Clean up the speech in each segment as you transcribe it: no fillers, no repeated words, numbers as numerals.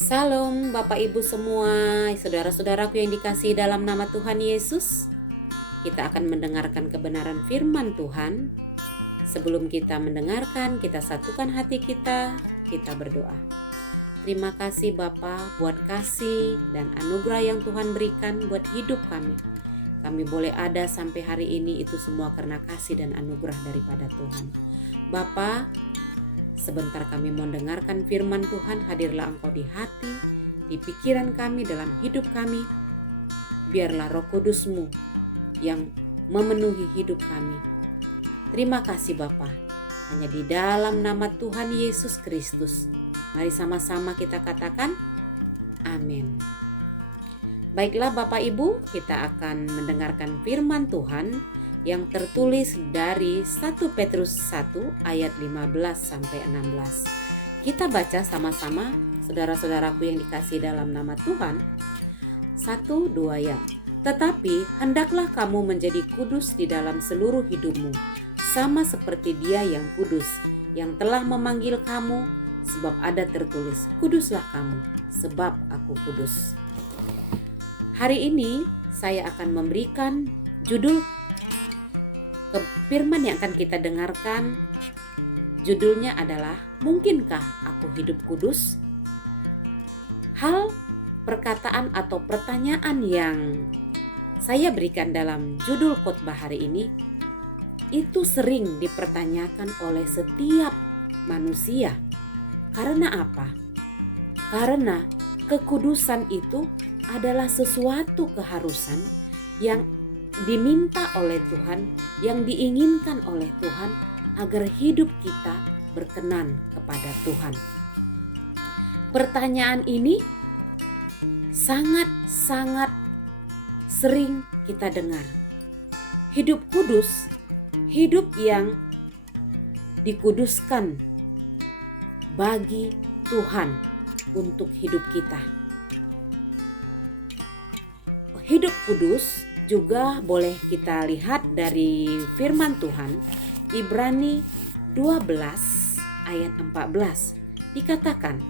Salam Bapak Ibu semua, saudara-saudaraku yang dikasihi dalam nama Tuhan Yesus. Kita akan mendengarkan kebenaran firman Tuhan. Sebelum kita mendengarkan, kita satukan hati kita berdoa. Terima kasih Bapa buat kasih dan anugerah yang Tuhan berikan buat hidup kami. Kami boleh ada sampai hari ini, itu semua karena kasih dan anugerah daripada Tuhan. Bapa, sebentar kami mau dengarkan firman Tuhan, hadirlah Engkau di hati, di pikiran kami, dalam hidup kami. Biarlah Roh Kudus-Mu yang memenuhi hidup kami. Terima kasih Bapa, hanya di dalam nama Tuhan Yesus Kristus. Mari sama-sama kita katakan, amin. Baiklah Bapak Ibu, kita akan mendengarkan firman Tuhan yang tertulis dari 1 Petrus 1 ayat 15-16. Kita baca sama-sama, saudara-saudaraku yang dikasihi dalam nama Tuhan. 1, 2 ya. Tetapi hendaklah kamu menjadi kudus di dalam seluruh hidupmu, sama seperti Dia yang kudus, yang telah memanggil kamu, sebab ada tertulis, kuduslah kamu, sebab aku kudus. Hari ini saya akan memberikan judul firman yang akan kita dengarkan. Judulnya adalah, mungkinkah aku hidup kudus? Hal perkataan atau pertanyaan yang saya berikan dalam judul khotbah hari ini itu sering dipertanyakan oleh setiap manusia. Karena apa? Karena kekudusan itu adalah sesuatu keharusan yang diminta oleh Tuhan, yang diinginkan oleh Tuhan agar hidup kita berkenan kepada Tuhan. Pertanyaan ini sangat-sangat sering kita dengar. Hidup kudus, hidup yang dikuduskan bagi Tuhan untuk hidup kita. Hidup kudus juga boleh kita lihat dari firman Tuhan, Ibrani 12 ayat 14. Dikatakan,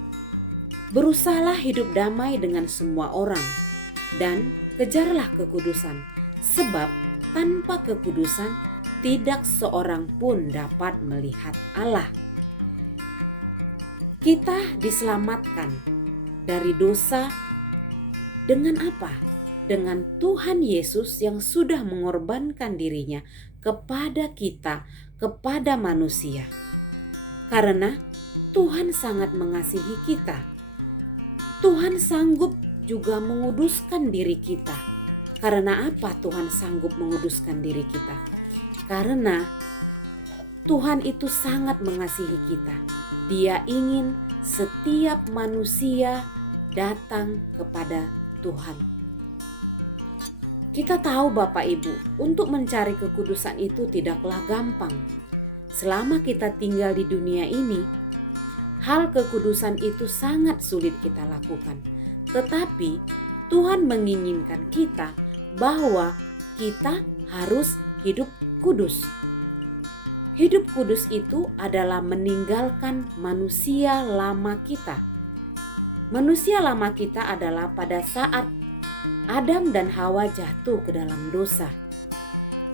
berusahalah hidup damai dengan semua orang dan kejarlah kekudusan, sebab tanpa kekudusan tidak seorang pun dapat melihat Allah. Kita diselamatkan dari dosa dengan apa? Dengan Tuhan Yesus yang sudah mengorbankan dirinya kepada kita, kepada manusia. Karena Tuhan sangat mengasihi kita. Tuhan sanggup juga menguduskan diri kita. Karena apa Tuhan sanggup menguduskan diri kita? Karena Tuhan itu sangat mengasihi kita. Dia ingin setiap manusia datang kepada Tuhan. Kita tahu Bapak Ibu, untuk mencari kekudusan itu tidaklah gampang. Selama kita tinggal di dunia ini, hal kekudusan itu sangat sulit kita lakukan. Tetapi Tuhan menginginkan kita bahwa kita harus hidup kudus. Hidup kudus itu adalah meninggalkan manusia lama kita. Manusia lama kita adalah pada saat Adam dan Hawa jatuh ke dalam dosa.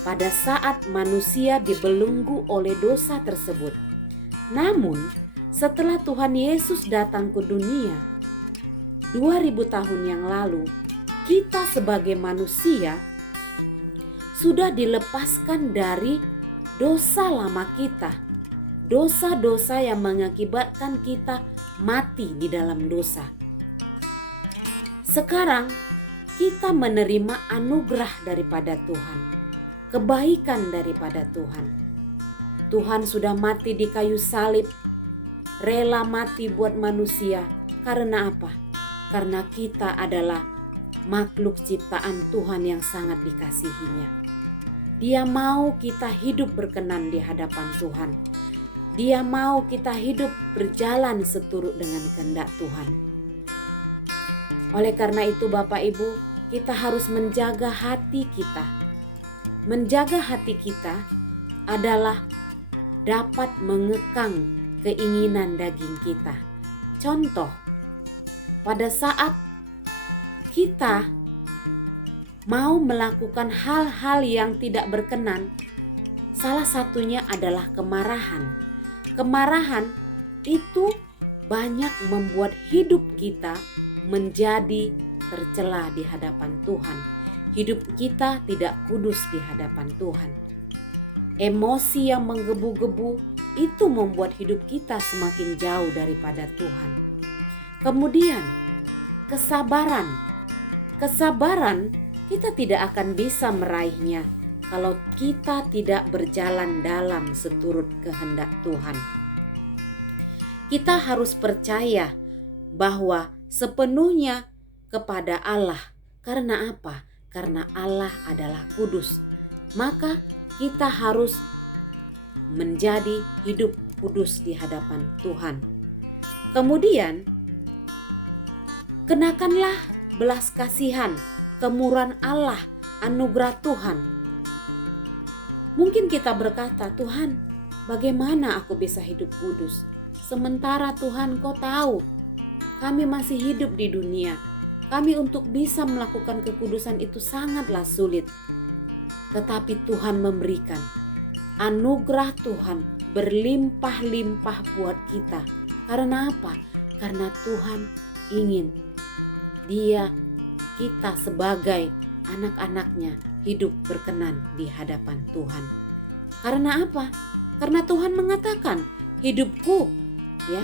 Pada saat manusia dibelenggu oleh dosa tersebut. Namun, setelah Tuhan Yesus datang ke dunia 2000 tahun yang lalu, kita sebagai manusia sudah dilepaskan dari dosa lama kita. Dosa-dosa yang mengakibatkan kita mati di dalam dosa. Sekarang kita menerima anugerah daripada Tuhan, kebaikan daripada Tuhan. Tuhan sudah mati di kayu salib, rela mati buat manusia. Karena apa? Karena kita adalah makhluk ciptaan Tuhan yang sangat dikasihinya. Dia mau kita hidup berkenan di hadapan Tuhan. Dia mau kita hidup berjalan seturut dengan kehendak Tuhan. Oleh karena itu Bapak Ibu, kita harus menjaga hati kita. Menjaga hati kita adalah dapat mengekang keinginan daging kita. Contoh, pada saat kita mau melakukan hal-hal yang tidak berkenan, salah satunya adalah kemarahan. Kemarahan itu banyak membuat hidup kita menjadi tercela di hadapan Tuhan. Hidup kita tidak kudus di hadapan Tuhan. Emosi yang menggebu-gebu itu membuat hidup kita semakin jauh daripada Tuhan. Kemudian kesabaran. Kesabaran kita tidak akan bisa meraihnya kalau kita tidak berjalan dalam seturut kehendak Tuhan. Kita harus percaya bahwa sepenuhnya kepada Allah. Karena apa? Karena Allah adalah kudus. Maka kita harus menjadi hidup kudus di hadapan Tuhan. Kemudian, kenakanlah belas kasihan, kemurahan Allah, anugerah Tuhan. Mungkin kita berkata, Tuhan, bagaimana aku bisa hidup kudus? Sementara Tuhan, Kau tahu, kami masih hidup di dunia. Kami untuk bisa melakukan kekudusan itu sangatlah sulit. Tetapi Tuhan memberikan anugerah Tuhan berlimpah-limpah buat kita. Karena apa? Karena Tuhan ingin kita sebagai anak-anaknya hidup berkenan di hadapan Tuhan. Karena apa? Karena Tuhan mengatakan hidupku, ya.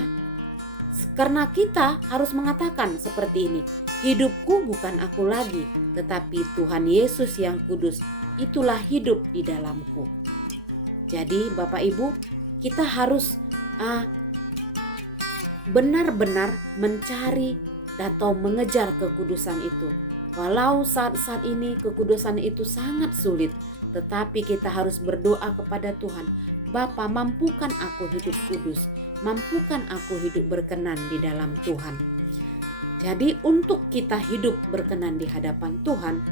Karena kita harus mengatakan seperti ini, hidupku bukan aku lagi, tetapi Tuhan Yesus yang kudus, itulah hidup di dalamku. Jadi Bapak Ibu, kita harus benar-benar mencari atau mengejar kekudusan itu. Walau saat ini kekudusan itu sangat sulit, tetapi kita harus berdoa kepada Tuhan, Bapa, mampukan aku hidup kudus, mampukan aku hidup berkenan di dalam Tuhan. Jadi untuk kita hidup berkenan di hadapan Tuhan,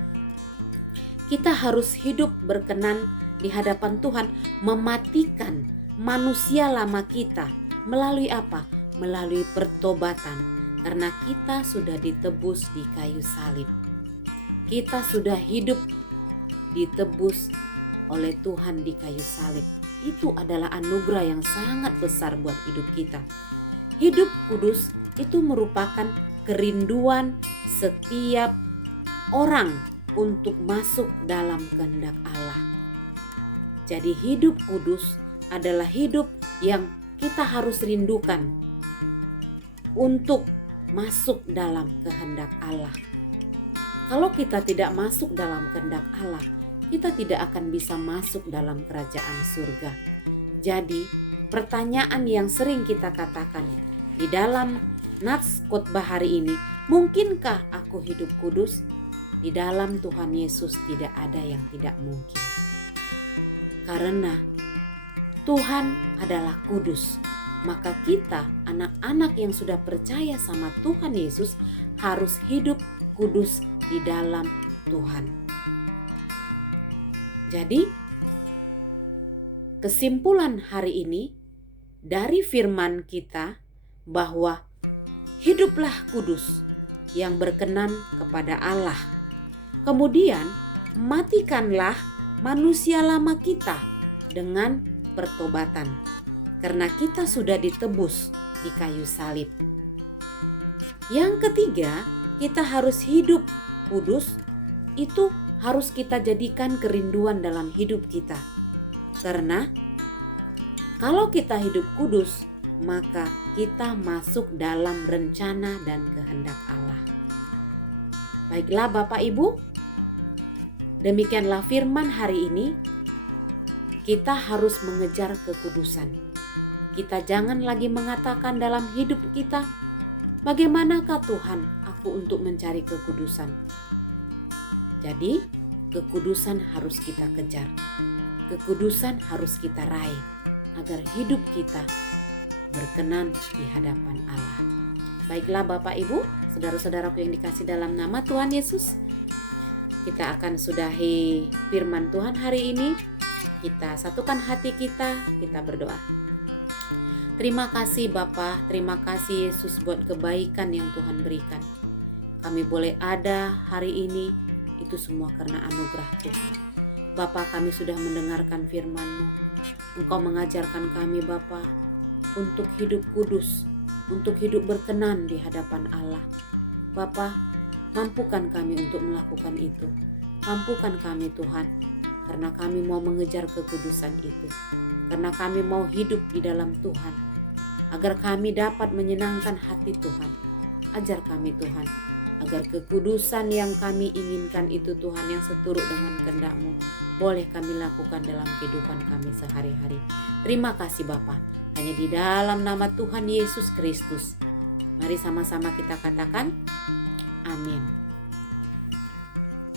kita harus hidup berkenan di hadapan Tuhan, mematikan manusia lama kita. Melalui apa? Melalui pertobatan. Karena kita sudah ditebus di kayu salib. Kita sudah hidup ditebus oleh Tuhan di kayu salib. Itu adalah anugerah yang sangat besar buat hidup kita. Hidup kudus itu merupakan kerinduan setiap orang untuk masuk dalam kehendak Allah. Jadi hidup kudus adalah hidup yang kita harus rindukan untuk masuk dalam kehendak Allah. Kalau kita tidak masuk dalam kehendak Allah, kita tidak akan bisa masuk dalam kerajaan surga. Jadi, pertanyaan yang sering kita katakan di dalam nats khotbah hari ini, mungkinkah aku hidup kudus? Di dalam Tuhan Yesus tidak ada yang tidak mungkin. Karena Tuhan adalah kudus, maka kita anak-anak yang sudah percaya sama Tuhan Yesus harus hidup kudus di dalam Tuhan. Jadi kesimpulan hari ini dari firman kita bahwa hiduplah kudus yang berkenan kepada Allah. Kemudian matikanlah manusia lama kita dengan pertobatan. Karena kita sudah ditebus di kayu salib. Yang ketiga, kita harus hidup kudus, itu harus kita jadikan kerinduan dalam hidup kita. Karena kalau kita hidup kudus, maka kita masuk dalam rencana dan kehendak Allah. Baiklah Bapak Ibu, demikianlah firman hari ini. Kita harus mengejar kekudusan. Kita jangan lagi mengatakan dalam hidup kita, bagaimanakah Tuhan aku untuk mencari kekudusan? Jadi, kekudusan harus kita kejar. Kekudusan harus kita raih agar hidup kita berkenan di hadapan Allah. Baiklah Bapak Ibu, saudara-saudaraku yang dikasih dalam nama Tuhan Yesus, kita akan sudahi firman Tuhan hari ini. Kita satukan hati kita berdoa. Terima kasih Bapa, terima kasih Yesus buat kebaikan yang Tuhan berikan. Kami boleh ada hari ini, itu semua karena anugerah Tuhan. Bapa, kami sudah mendengarkan firman-Mu. Engkau mengajarkan kami Bapa untuk hidup kudus, untuk hidup berkenan di hadapan Allah. Bapa, mampukan kami untuk melakukan itu. Mampukan kami Tuhan, karena kami mau mengejar kekudusan itu. Karena kami mau hidup di dalam Tuhan, agar kami dapat menyenangkan hati Tuhan. Ajar kami Tuhan, agar kekudusan yang kami inginkan itu Tuhan, yang seturut dengan kehendak-Mu, boleh kami lakukan dalam kehidupan kami sehari-hari. Terima kasih Bapa, hanya di dalam nama Tuhan Yesus Kristus. Mari sama-sama kita katakan, amin.